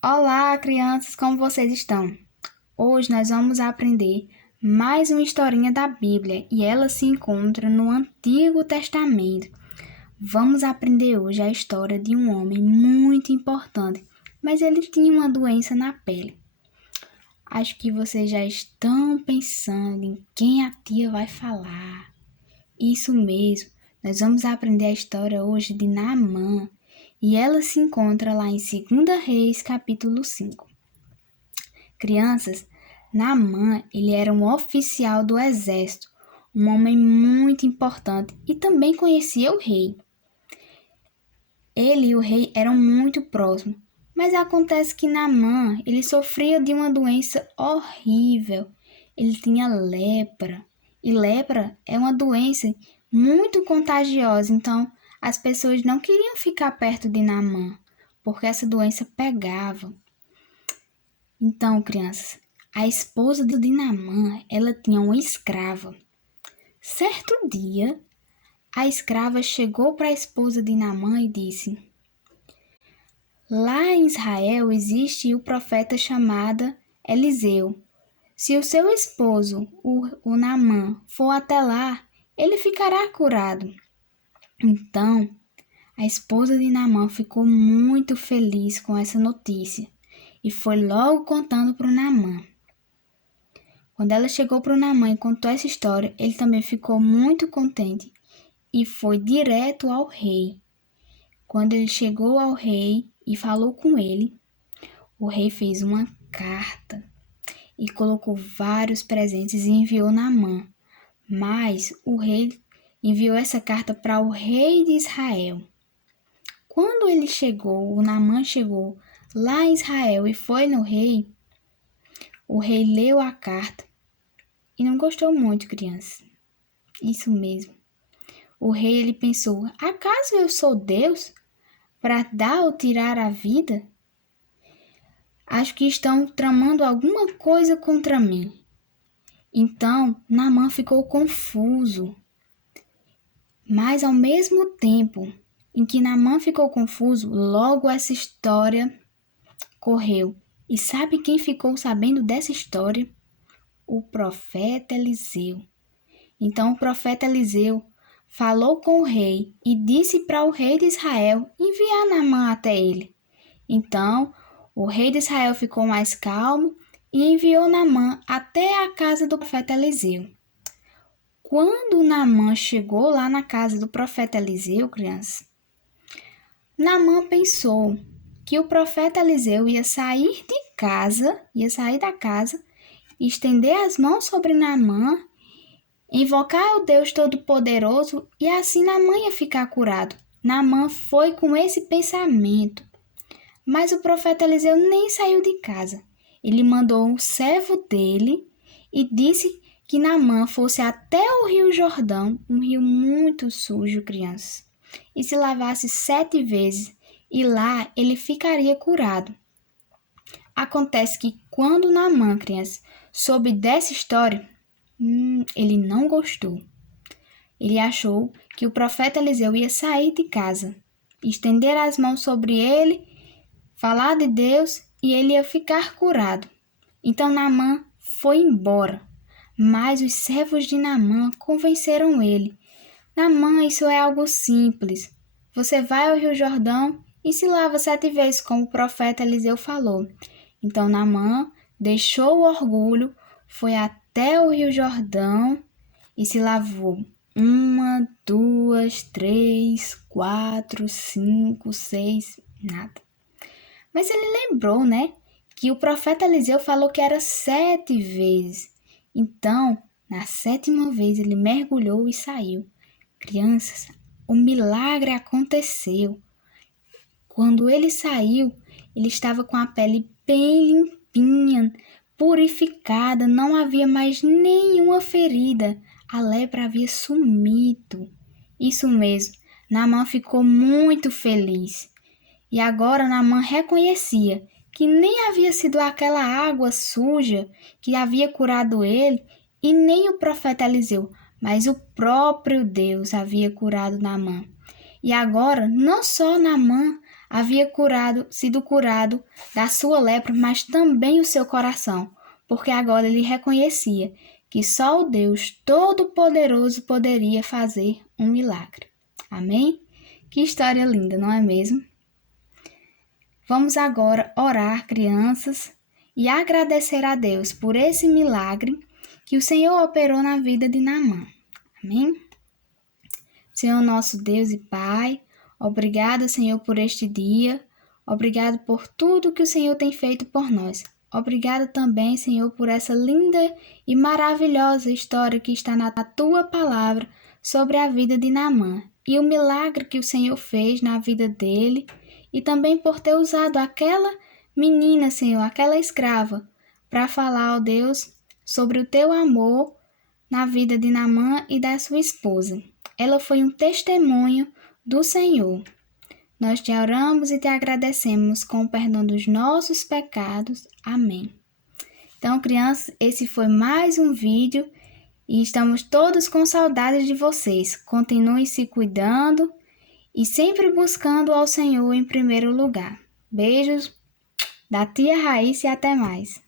Olá, crianças, como vocês estão? Hoje nós vamos aprender mais uma historinha da Bíblia e ela se encontra no Antigo Testamento. Vamos aprender hoje a história de um homem muito importante, mas ele tinha uma doença na pele. Acho que vocês já estão pensando em quem a tia vai falar. Isso mesmo, nós vamos aprender a história hoje de Naamã e ela se encontra lá em 2 Reis, capítulo 5. Crianças, Naamã, ele era um oficial do exército, um homem muito importante e também conhecia o rei. Ele e o rei eram muito próximos, mas acontece que Naamã, ele sofria de uma doença horrível. Ele tinha lepra, e lepra é uma doença muito contagiosa, então as pessoas não queriam ficar perto de Naamã, porque essa doença pegava. Então, crianças, a esposa do Naamã, ela tinha uma escrava. Certo dia, a escrava chegou para a esposa de Naamã e disse: Lá em Israel existe o profeta chamado Eliseu. Se o seu esposo, o Naamã, for até lá, ele ficará curado. Então, a esposa de Naamã ficou muito feliz com essa notícia e foi logo contando para o Naamã. Quando ela chegou para o Naamã e contou essa história, ele também ficou muito contente e foi direto ao rei. Quando ele chegou ao rei e falou com ele, o rei fez uma carta e colocou vários presentes e enviou Naamã. Mas o rei enviou essa carta para o rei de Israel. Quando ele chegou, o Naamã chegou lá em Israel e foi no rei, o rei leu a carta e não gostou muito, criança. Isso mesmo. O rei ele pensou: acaso eu sou Deus para dar ou tirar a vida? Acho que estão tramando alguma coisa contra mim. Então, Naamã ficou confuso. Mas ao mesmo tempo em que Naamã ficou confuso, logo essa história correu. E sabe quem ficou sabendo dessa história? O profeta Eliseu. Então o profeta Eliseu falou com o rei e disse para o rei de Israel enviar Naamã até ele. Então o rei de Israel ficou mais calmo e enviou Naamã até a casa do profeta Eliseu. Quando Naamã chegou lá na casa do profeta Eliseu, criança, Naamã pensou que o profeta Eliseu ia sair da casa, estender as mãos sobre Naamã, invocar o Deus Todo-Poderoso e assim Naamã ia ficar curado. Naamã foi com esse pensamento, mas o profeta Eliseu nem saiu de casa. Ele mandou um servo dele e disse que Naamã fosse até o rio Jordão, um rio muito sujo, crianças, e se lavasse 7 vezes, e lá ele ficaria curado. Acontece que quando Naamã, criança, soube dessa história, ele não gostou. Ele achou que o profeta Eliseu ia sair de casa, estender as mãos sobre ele, falar de Deus e ele ia ficar curado. Então Naamã foi embora, mas os servos de Naamã convenceram ele. Naamã, isso é algo simples. Você vai ao Rio Jordão e se lava 7 vezes, como o profeta Eliseu falou. Então Naamã deixou o orgulho, foi até o Rio Jordão e se lavou 1, 2, 3, 4, 5, 6, nada. Mas ele lembrou, né, que o profeta Eliseu falou que era 7 vezes. Então, na 7ª vez, ele mergulhou e saiu. Crianças, o milagre aconteceu. Quando ele saiu, ele estava com a pele bem limpinha, purificada, não havia mais nenhuma ferida. A lepra havia sumido. Isso mesmo, Naamã ficou muito feliz. E agora Naamã reconhecia que nem havia sido aquela água suja que havia curado ele e nem o profeta Eliseu, mas o próprio Deus havia curado Naamã. E agora, não só Naamã, havia sido curado da sua lepra, mas também o seu coração, porque agora ele reconhecia que só o Deus Todo-Poderoso poderia fazer um milagre. Amém? Que história linda, não é mesmo? Vamos agora orar, crianças, e agradecer a Deus por esse milagre que o Senhor operou na vida de Naamã. Amém? Senhor nosso Deus e Pai, obrigado, Senhor, por este dia. Obrigado por tudo que o Senhor tem feito por nós. Obrigado também, Senhor, por essa linda e maravilhosa história que está na Tua palavra sobre a vida de Naamã e o milagre que o Senhor fez na vida dele e também por ter usado aquela menina, Senhor, aquela escrava, para falar, ó Deus, sobre o Teu amor na vida de Naamã e da sua esposa. Ela foi um testemunho do Senhor. Nós te oramos e te agradecemos com o perdão dos nossos pecados. Amém. Então, crianças, esse foi mais um vídeo e estamos todos com saudades de vocês. Continue se cuidando e sempre buscando ao Senhor em primeiro lugar. Beijos da tia Raíssa e até mais.